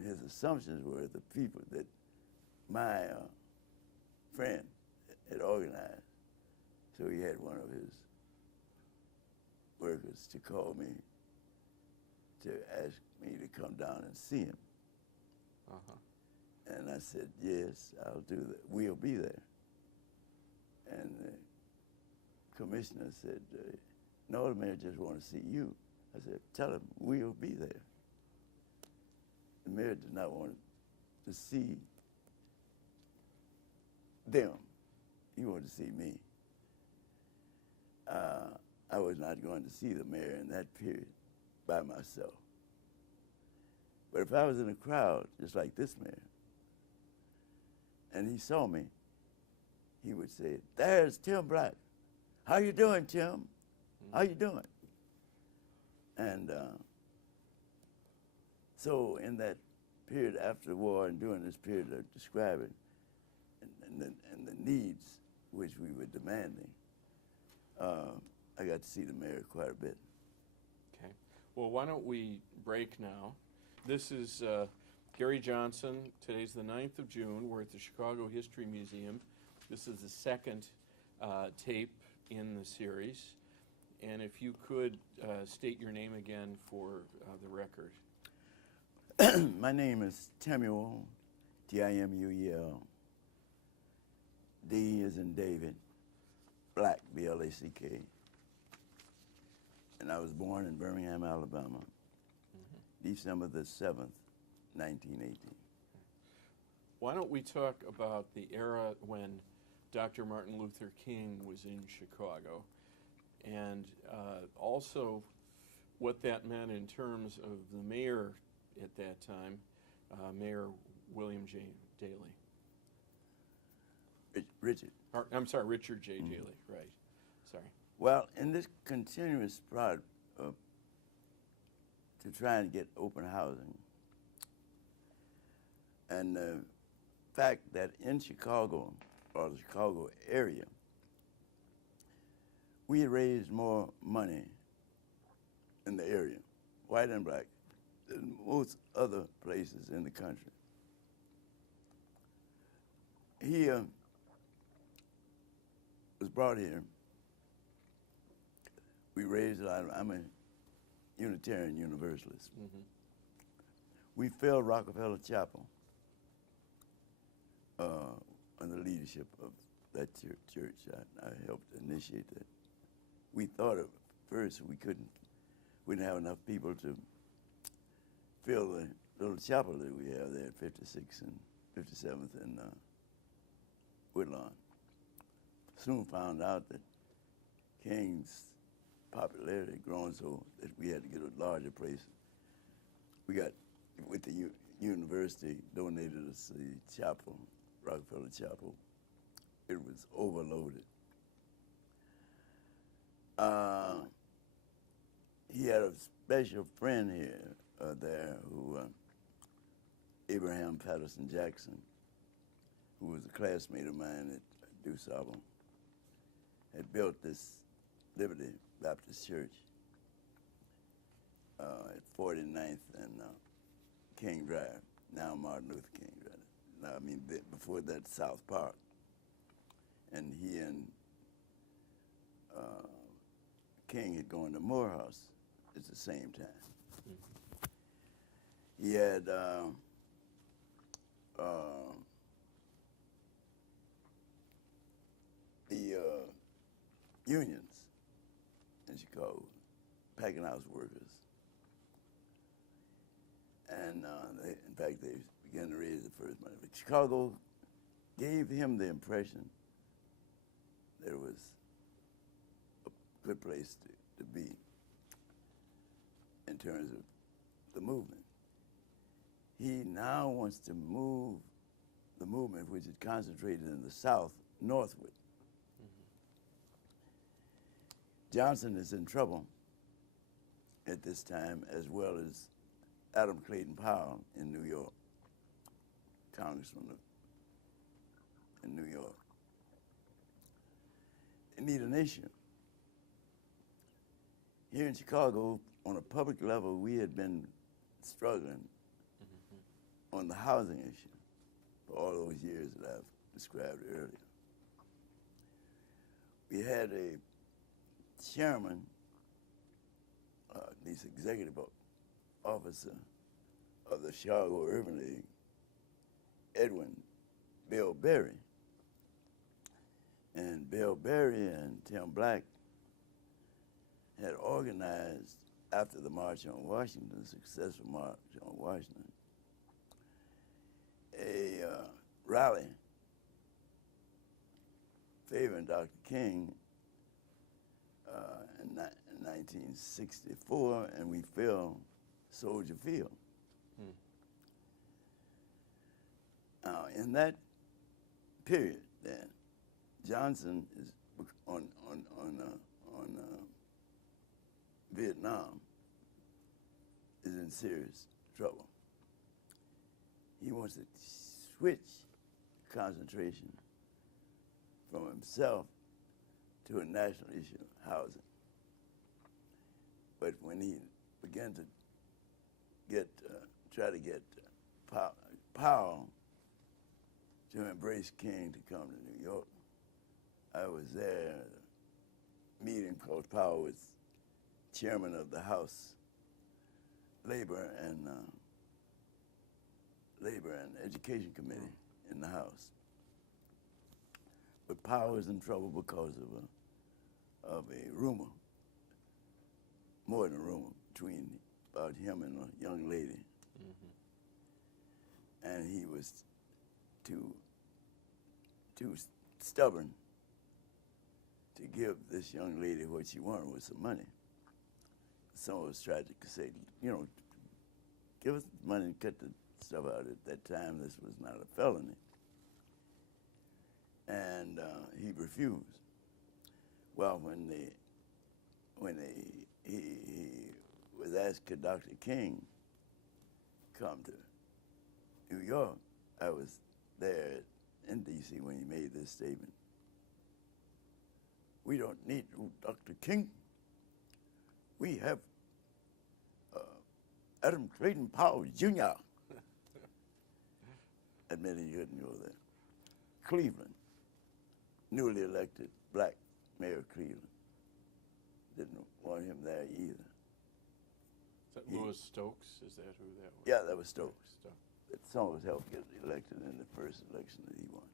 And his assumptions were the people that my friend had organized. So he had one of his workers to call me to ask me to come down and see him. And I said, yes, I'll do that. We'll be there. And the commissioner said, no, the mayor just wants to see you. I said, tell him we'll be there. The mayor did not want to see them. He wanted to see me. I was not going to see the mayor in that period by myself. But if I was in a crowd, just like this mayor, and he saw me, he would say, there's Tim Black. How you doing, Tim? How you doing? And so in that period after the war and during this period of describing and the needs which we were demanding, I got to see the mayor quite a bit. Okay. Well, why don't we break now? This is Gary Johnson. Today's the 9th of June. We're at the Chicago History Museum. This is the second tape in the series. And if you could state your name again for the record. My name is Timuel, Timuel. D as in David, Black, B-L-A-C-K. And I was born in Birmingham, Alabama, December the 7th, 1918. Why don't we talk about the era when Dr. Martin Luther King was in Chicago, and also what that meant in terms of the mayor at that time, Mayor William J. Daley. Richard. I'm sorry, Richard J. Daley, right. Sorry. Well, in this continuous project to try and get open housing, and the fact that in Chicago, or the Chicago area, we raised more money in the area, white and black, than most other places in the country. He was brought here. We raised a lot. I'm a Unitarian Universalist. We filled Rockefeller Chapel under the leadership of that church. I helped initiate that. We thought at first we didn't have enough people to fill the little chapel that we have there at 56th and 57th and Woodlawn. Soon found out that King's popularity had grown so that we had to get a larger place. We got, with the university, donated us the chapel, Rockefeller Chapel. It was overloaded. He had a special friend here, there, who, Abraham Patterson Jackson, who was a classmate of mine at DuSable, had built this Liberty Baptist Church at 49th and King Drive, now Martin Luther King Drive. Now, I mean, before that, South Park. And he and King had gone to Morehouse at the same time. He had the unions in Chicago, packing house workers. And in fact, they began to raise the first money. But Chicago gave him the impression that it was a good place to be in terms of the movement. He now wants to move the movement, which is concentrated in the South, northward. Johnson is in trouble at this time, as well as Adam Clayton Powell in New York, congressman in New York. They need an issue. Here in Chicago, on a public level, we had been struggling on the housing issue for all those years that I've described earlier. We had a chairman, this executive officer of the Chicago Urban League, Edwin Bill Berry. And Bill Berry and Tim Black had organized, after the March on Washington, successful March on Washington, a rally favoring Dr. King in 1964, and we filled Soldier Field. Now, in that period, then, Johnson is on Vietnam is in serious trouble. He wants to switch concentration from himself to a national issue, housing. But when he began to try to get Powell to embrace King to come to New York, I was there at a meeting because Powell was chairman of the House Labor and Education Committee in the House. But Powell was in trouble because of a rumor, more than a rumor, about him and a young lady. And he was too stubborn to give this young lady what she wanted with some money. Some of us tried to say, give us money and cut the stuff out. At that time, this was not a felony. And he refused. Well, when he was asked, could Dr. King come to New York, I was there in D.C. when he made this statement. We don't need Dr. King. We have Adam Clayton Powell, Jr. Admitting he couldn't go there. Cleveland, newly elected black mayor of Cleveland, didn't want him there either. Is that Louis Stokes? Is that who that was? Yeah, that was Stokes. Some of us helped get elected in the first election that he won.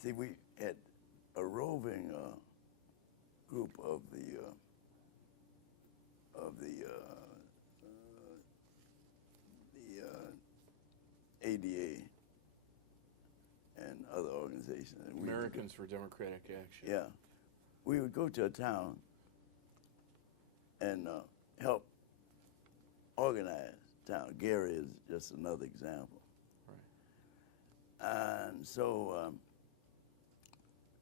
See, we had a roving group of the ADA and other organizations. And Americans for Democratic Action. Yeah. We would go to a town and help organize town. Gary is just another example. Right. And so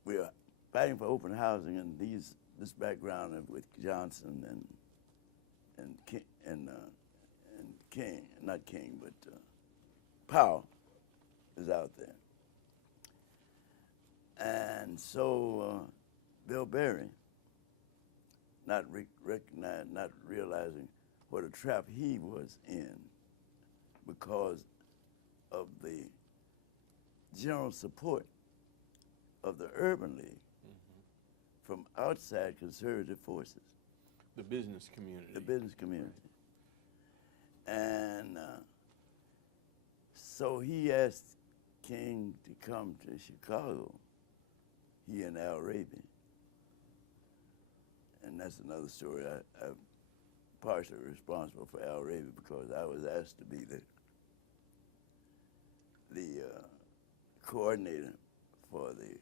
we are fighting for open housing, and this background with Johnson and King, not King, but Powell is out there. And so Bill Berry, not realizing what a trap he was in because of the general support of the Urban League from outside conservative forces. The business community. The business community. And so he asked King to come to Chicago, he and Al Raby. And that's another story. I'm partially responsible for Al Raby because I was asked to be the coordinator for the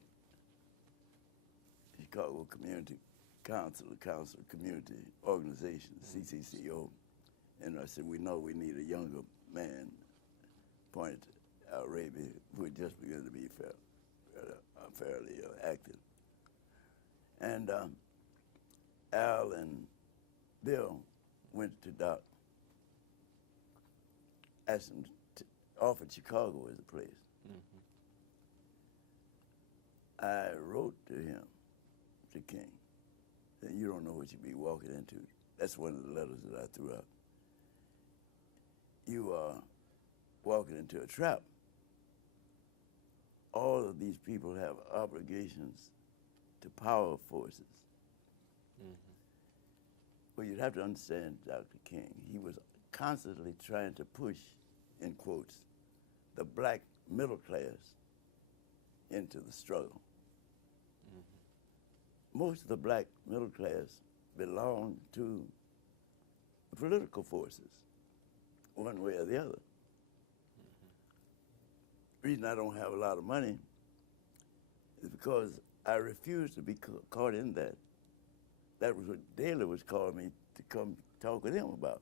Chicago Community Council, the Council of Community Organizations, CCCO. And I said, we know we need a younger man, pointed to Al Raby, who had just begun to be fairly active. And Al and Bill went to Doc, asked him to offer Chicago as a place. I wrote to him, to King, that you don't know what you be walking into. That's one of the letters that I threw out. You are walking into a trap. All of these people have obligations to power forces. Well, you'd have to understand Dr. King. He was constantly trying to push, in quotes, the black middle class into the struggle. Most of the black middle class belonged to the political forces, one way or the other. The reason I don't have a lot of money is because I refused to be caught in that. That was what Daley was calling me to come talk with him about.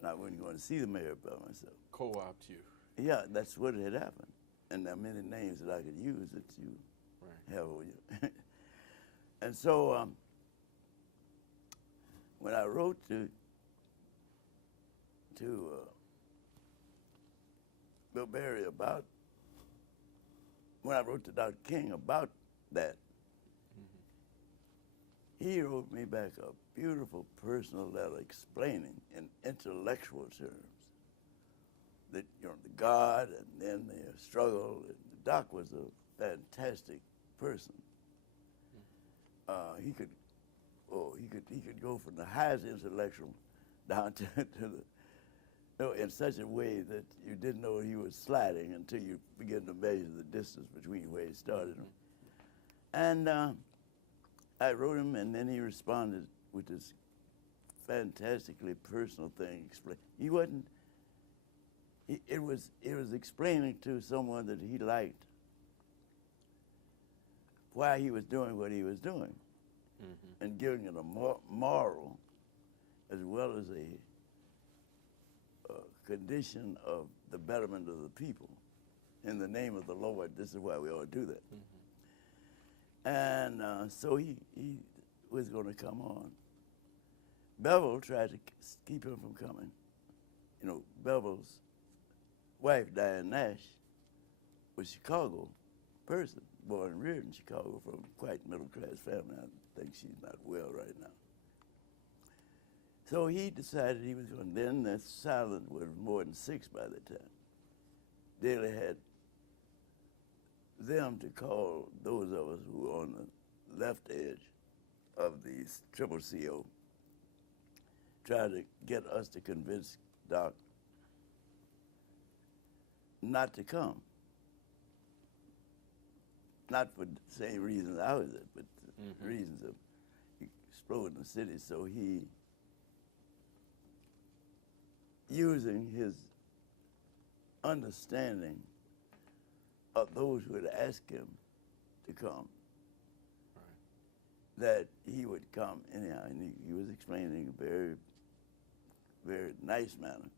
And I wasn't going to see the mayor by myself. Co-opt you. Yeah, that's what had happened. And there are many names that I could use that you have over you. And so when I wrote to Bill Berry about, when I wrote to Dr. King about that, he wrote me back a beautiful personal letter explaining in intellectual terms that, you know, the God and then the struggle. And Doc was a fantastic person. He could go from the highest intellectual down to the, in such a way that you didn't know he was sliding until you began to measure the distance between where he started. And I wrote him, and then he responded with this fantastically personal thing. He wasn't. It was explaining to someone that he liked why he was doing what he was doing, and giving it a moral as well as a condition of the betterment of the people. In the name of the Lord, this is why we ought to do that. And so he was going to come on. Bevel tried to keep him from coming. You know, Bevel's wife, Diane Nash, was a Chicago person, born and reared in Chicago from a quite middle-class family. I think she's not well right now. So he decided he was going to, then the silent was more than 6 by the time. Daley had them to call those of us who were on the left edge of the triple CO, try to get us to convince Doc not to come. Not for the same reasons I was at, but reasons of exploding the city. So he, using his understanding of those who had asked him to come, that he would come anyhow, and he was explaining in a very, very nice manner.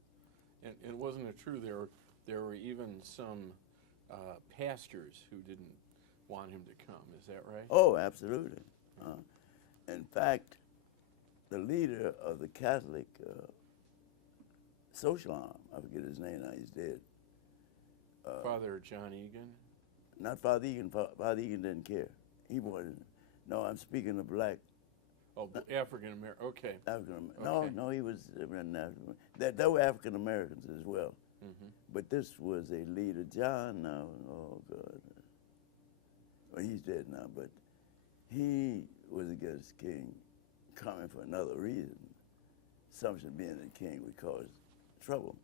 And wasn't it true there were even some pastors who didn't want him to come? Is that right? Oh, absolutely. In fact, the leader of the Catholic social arm, I forget his name now, he's dead. Father John Egan? Not Father Egan. Father Egan didn't care. He wanted, no, I'm speaking of black. Oh, African American. Okay. African American. Okay. No, he was there were African Americans as well. But this was a leader, John. Oh God, well, he's dead now. But he was against King, coming for another reason. Assumption being that King would cause trouble.